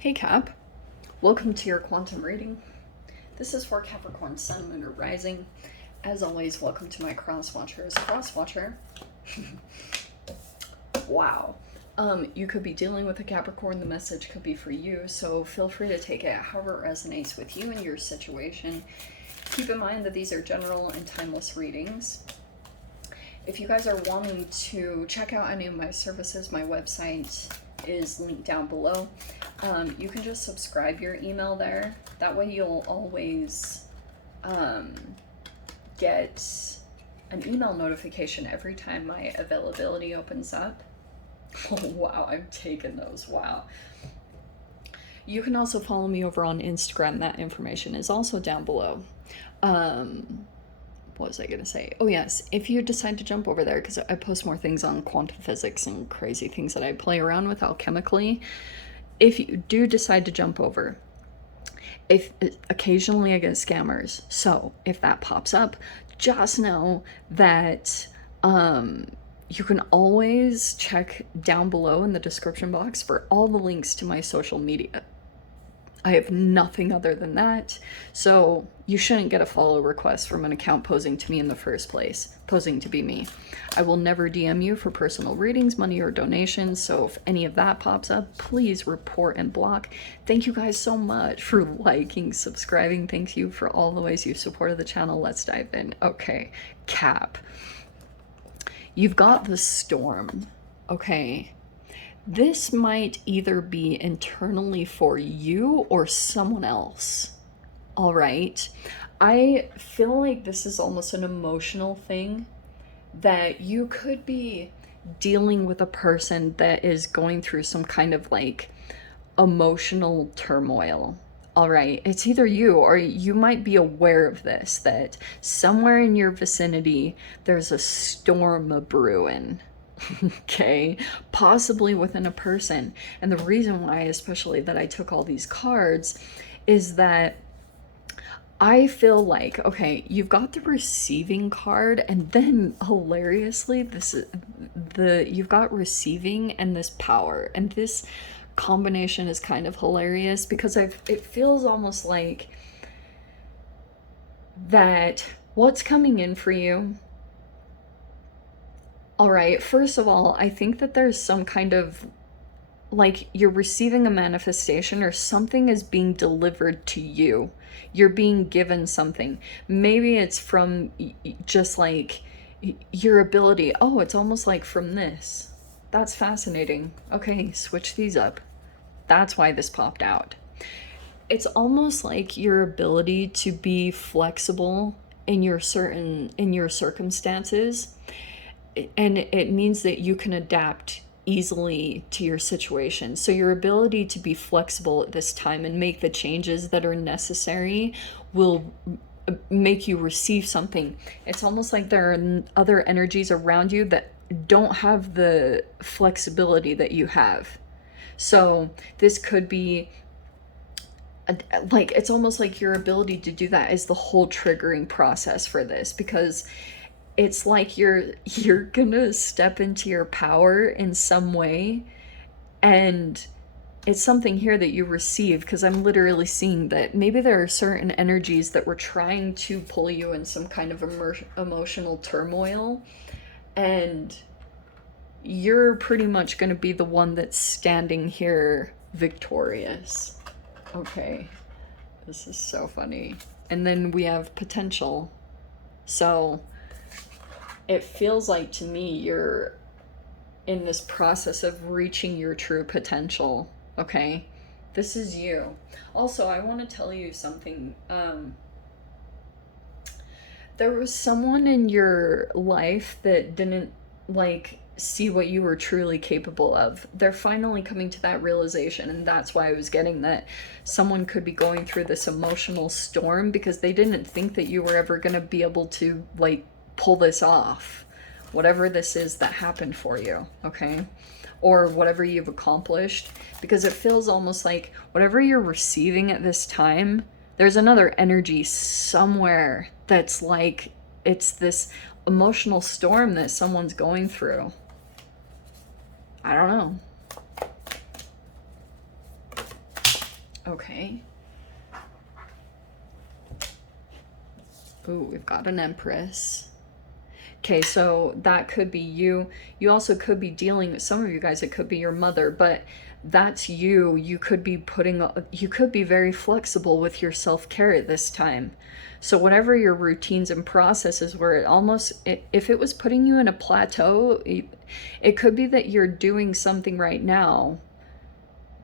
Hey Cap, welcome to your quantum reading. This is for Capricorn Sun, Moon, or Rising. As always, welcome to my cross-watchers. Cross-watcher. Wow. You could be dealing with a Capricorn. The message could be for you, so feel free to take it however it resonates with you and your situation. Keep in mind that these are general and timeless readings. If you guys are wanting to check out any of my services, my website is linked down below. You can just subscribe your email there. That way you'll always get an email notification every time my availability opens up. Oh wow, I'm taking those. Wow. You can also follow me over on Instagram. That information is also down below. What was I gonna say? Oh yes, if you decide to jump over there, because I post more things on quantum physics and crazy things that I play around with alchemically. If you do decide to jump over, if occasionally I get scammers, so if that pops up, just know that you can always check down below in the description box for all the links to my social media. I have nothing other than that, so you shouldn't get a follow request from an account posing to me in the first place, posing to be me. I will never DM you for personal readings, money, or donations, so if any of that pops up, please report and block. Thank you guys so much for liking, subscribing. Thank you for all the ways you've supported the channel. Let's dive in. Okay, Cap. You've got the storm, okay? This might either be internally for you or someone else, all right? I feel like this is almost an emotional thing, that you could be dealing with a person that is going through some kind of like emotional turmoil. All right, it's either you or you might be aware of this, that somewhere in your vicinity there's a storm brewing. Okay, possibly within a person. And the reason why, especially that I took all these cards, is that I feel like, okay, you've got the receiving card, and then hilariously, this is you've got receiving and this power, and this combination is kind of hilarious because it feels almost like that what's coming in for you. All right, first of all, I think that there's some kind of like you're receiving a manifestation or something is being delivered to you. You're being given something. Maybe it's from just like your ability. Oh, it's almost like from this. That's fascinating. Okay, switch these up. That's why this popped out. It's almost like your ability to be flexible in your circumstances, and it means that you can adapt easily to your situation. So your ability to be flexible at this time and make the changes that are necessary will make you receive something. It's almost like there are other energies around you that don't have the flexibility that you have. So this could be like, it's almost like your ability to do that is the whole triggering process for this, because it's like you're gonna step into your power in some way, and it's something here that you receive, because I'm literally seeing that maybe there are certain energies that were trying to pull you in some kind of emotional turmoil, and you're pretty much going to be the one that's standing here victorious. Okay, this is so funny. And then we have potential. So it feels like to me you're in this process of reaching your true potential. Okay, this is you. Also, I want to tell you something. There was someone in your life that didn't like see what you were truly capable of. They're finally coming to that realization, and that's why I was getting that someone could be going through this emotional storm because they didn't think that you were ever going to be able to like pull this off, whatever this is that happened for you, okay? Or whatever you've accomplished, because it feels almost like whatever you're receiving at this time, there's another energy somewhere that's like it's this emotional storm that someone's going through. I don't know. Okay. Ooh, we've got an Empress. Okay, so that could be you. You also could be dealing with some of you guys, it could be your mother, but that's you. You could be you could be very flexible with your self-care at this time. So whatever your routines and processes were, if it was putting you in a plateau, it could be that you're doing something right now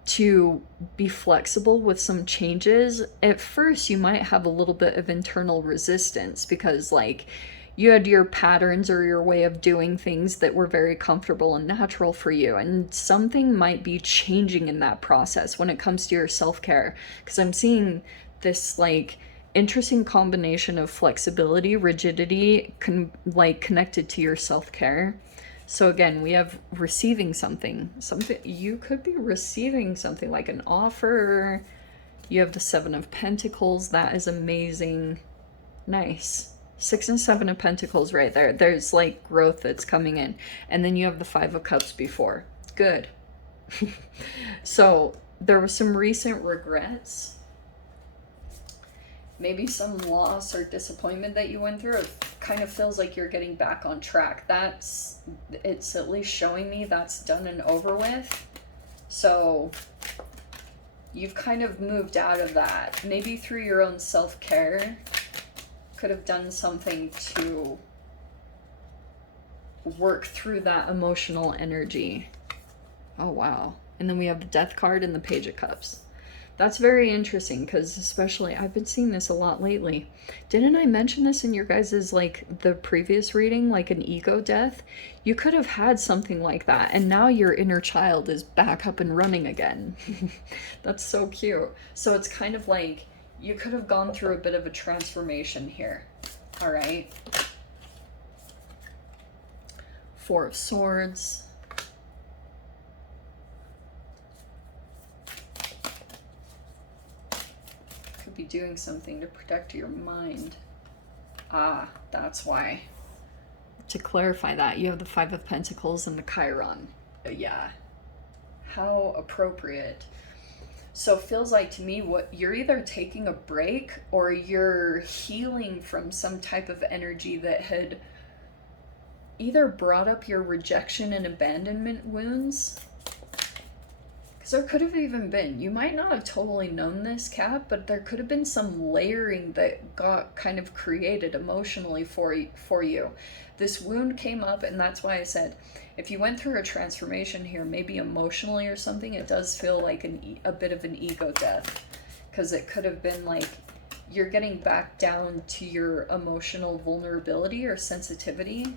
to be flexible with some changes. At first, you might have a little bit of internal resistance because, like, you had your patterns or your way of doing things that were very comfortable and natural for you. And something might be changing in that process when it comes to your self care. Because I'm seeing this, like, interesting combination of flexibility, rigidity, connected to your self care. So again, we have receiving something. You could be receiving something like an offer. You have the Seven of Pentacles. That is amazing. Nice. 6 and 7 of Pentacles right there. There's like growth that's coming in. And then you have the 5 of Cups before. Good. So there was some recent regrets. Maybe some loss or disappointment that you went through. It kind of feels like you're getting back on track. It's at least showing me that's done and over with. So you've kind of moved out of that. Maybe through your own self-care, could have done something to work through that emotional energy. Oh, wow. And then we have the Death card and the Page of Cups. That's very interesting because especially I've been seeing this a lot lately. Didn't I mention this in your guys's, like, the previous reading, like an ego death? You could have had something like that and now your inner child is back up and running again. That's so cute. So it's kind of like you could have gone through a bit of a transformation here. All right. 4 of Swords. Be doing something to protect your mind. Ah, that's why. To clarify that, you have the 5 of Pentacles and the Chiron. Yeah. How appropriate. So it feels like to me what you're either taking a break or you're healing from some type of energy that had either brought up your rejection and abandonment wounds. There could have even been, you might not have totally known this, Cap, but there could have been some layering that got kind of created emotionally for you. This wound came up, and that's why I said, if you went through a transformation here, maybe emotionally or something, it does feel like a bit of an ego death. Because it could have been like, you're getting back down to your emotional vulnerability or sensitivity.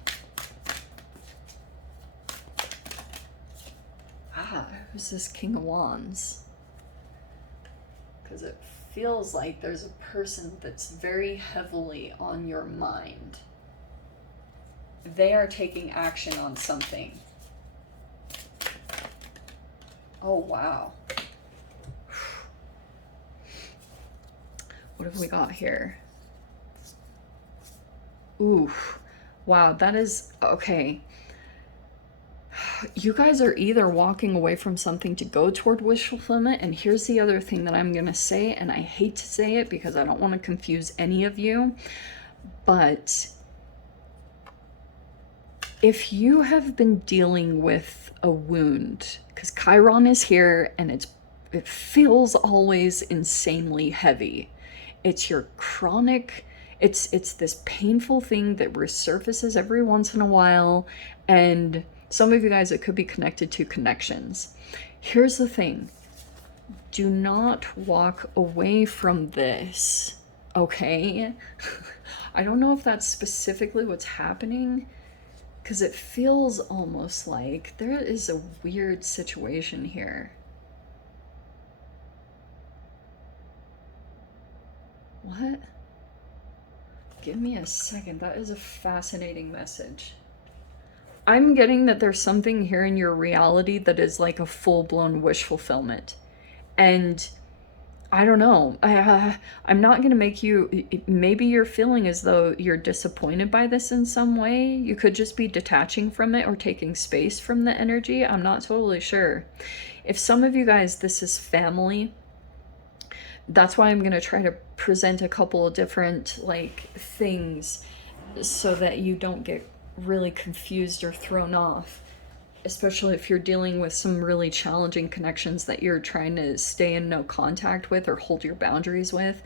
Who's this King of Wands? Because it feels like there's a person that's very heavily on your mind. They are taking action on something. Oh, wow. What have we got here? Ooh, wow, that is, okay. You guys are either walking away from something to go toward wish fulfillment, and here's the other thing that I'm going to say, and I hate to say it because I don't want to confuse any of you, but if you have been dealing with a wound, because Chiron is here and it feels always insanely heavy. It's your chronic, it's this painful thing that resurfaces every once in a while, and some of you guys, it could be connected to connections. Here's the thing. Do not walk away from this, okay? I don't know if that's specifically what's happening, because it feels almost like there is a weird situation here. What? Give me a second. That is a fascinating message. I'm getting that there's something here in your reality that is like a full-blown wish fulfillment. And I don't know. I'm not going to make you... Maybe you're feeling as though you're disappointed by this in some way. You could just be detaching from it or taking space from the energy. I'm not totally sure. If some of you guys, this is family, That's why I'm going to try to present a couple of different like things so that you don't get really confused or thrown off, especially if you're dealing with some really challenging connections that you're trying to stay in no contact with or hold your boundaries with.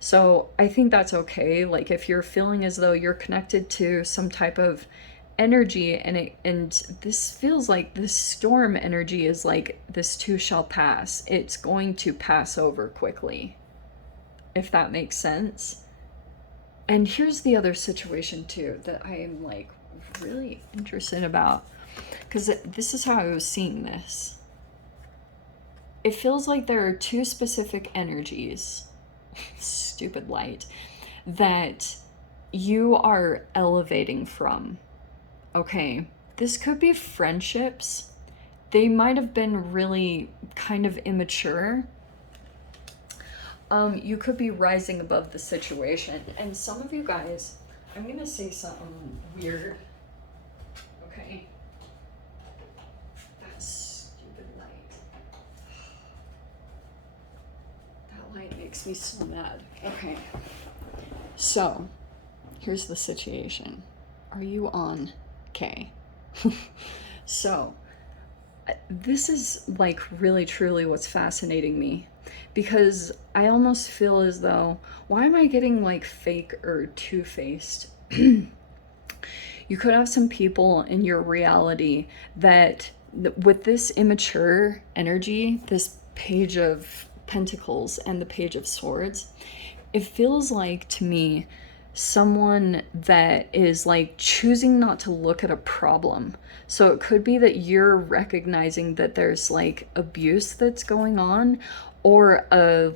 So I think that's okay. Like if you're feeling as though you're connected to some type of energy, and this feels like this storm energy is like this too shall pass. It's going to pass over quickly, if that makes sense. And here's the other situation too that I am like really interested about, because this is how I was seeing this. It feels like there are two specific energies, stupid light, that you are elevating from. Okay, this could be friendships. They might have been really kind of immature. You could be rising above the situation. And some of you guys, I'm gonna say something weird. Okay. That stupid light. That light makes me so mad. Okay. So, here's the situation. Are you on? Okay. So, this is like really truly what's fascinating me, because I almost feel as though, why am I getting like fake or two-faced? You could have some people in your reality that with this immature energy, this page of pentacles and the page of swords, it feels like to me someone that is like choosing not to look at a problem. So it could be that you're recognizing that there's like abuse that's going on, or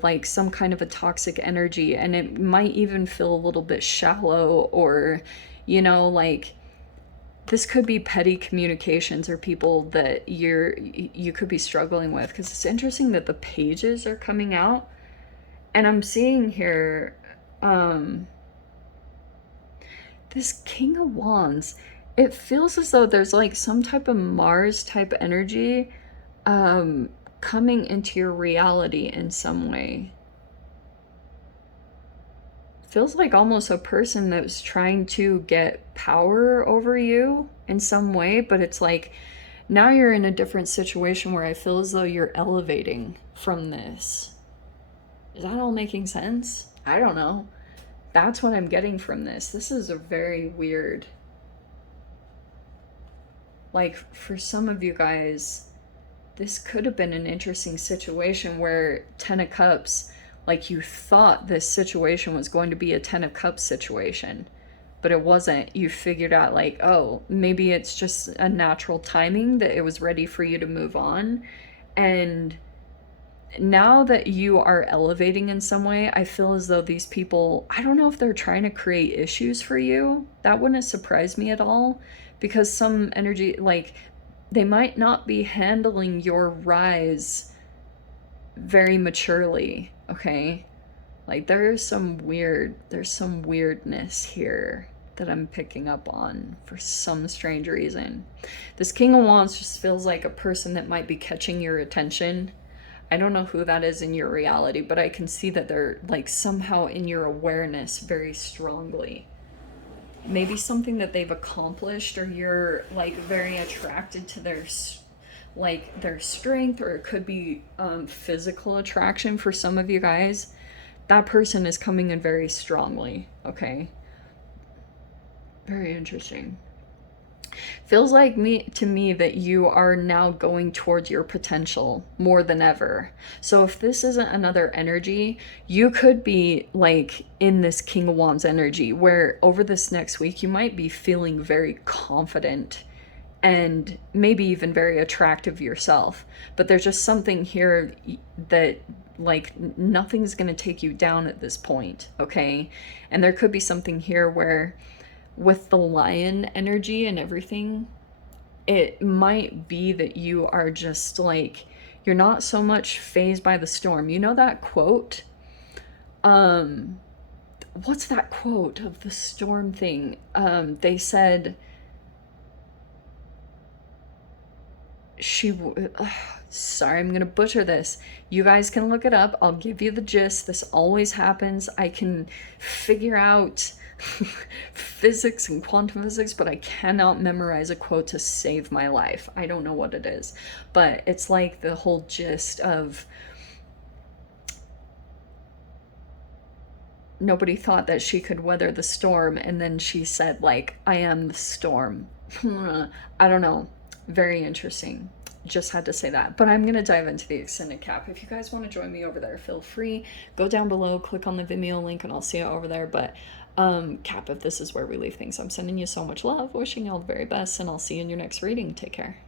like some kind of a toxic energy, and it might even feel a little bit shallow, or like this could be petty communications or people that you could be struggling with, because it's interesting that the pages are coming out, and I'm seeing here this King of Wands. It feels as though there's like some type of Mars type energy coming into your reality in some way. Feels like almost a person that was trying to get power over you in some way, but it's like now you're in a different situation where I feel as though you're elevating from this. Is that all making sense? I don't know. That's what I'm getting from this. This is a very weird, like for some of you guys, this could have been an interesting situation where 10 of Cups, like you thought this situation was going to be a 10 of Cups situation, but it wasn't. You figured out like, oh, maybe it's just a natural timing that it was ready for you to move on. And now that you are elevating in some way, I feel as though these people, I don't know if they're trying to create issues for you. That wouldn't surprise me at all, because some energy, like they might not be handling your rise very maturely, okay? Like there's some weirdness here that I'm picking up on for some strange reason. This King of Wands just feels like a person that might be catching your attention. I don't know who that is in your reality, but I can see that they're like somehow in your awareness very strongly. Maybe something that they've accomplished, or you're like very attracted to their strength, or it could be physical attraction for some of you guys. That person is coming in very strongly, okay? Very interesting. Feels like to me that you are now going towards your potential more than ever. So if this isn't another energy, you could be like in this King of Wands energy, where over this next week you might be feeling very confident and maybe even very attractive yourself. But there's just something here that like nothing's gonna take you down at this point, okay? And there could be something here where with the lion energy and everything, it might be that you are just like, you're not so much phased by the storm. You know that quote? What's that quote of the storm thing? They said, sorry, I'm gonna butcher this. You guys can look it up. I'll give you the gist. This always happens. I can figure out physics and quantum physics, but I cannot memorize a quote to save my life. I don't know what it is, but it's like the whole gist of nobody thought that she could weather the storm, and then she said, like, I am the storm. I don't know. Very interesting. Just had to say that. But I'm going to dive into the extended cap. If you guys want to join me over there, feel free. Go down below, click on the Vimeo link, and I'll see you over there. But Cap, if this is where we leave things, I'm sending you so much love, wishing you all the very best, and I'll see you in your next reading. Take care.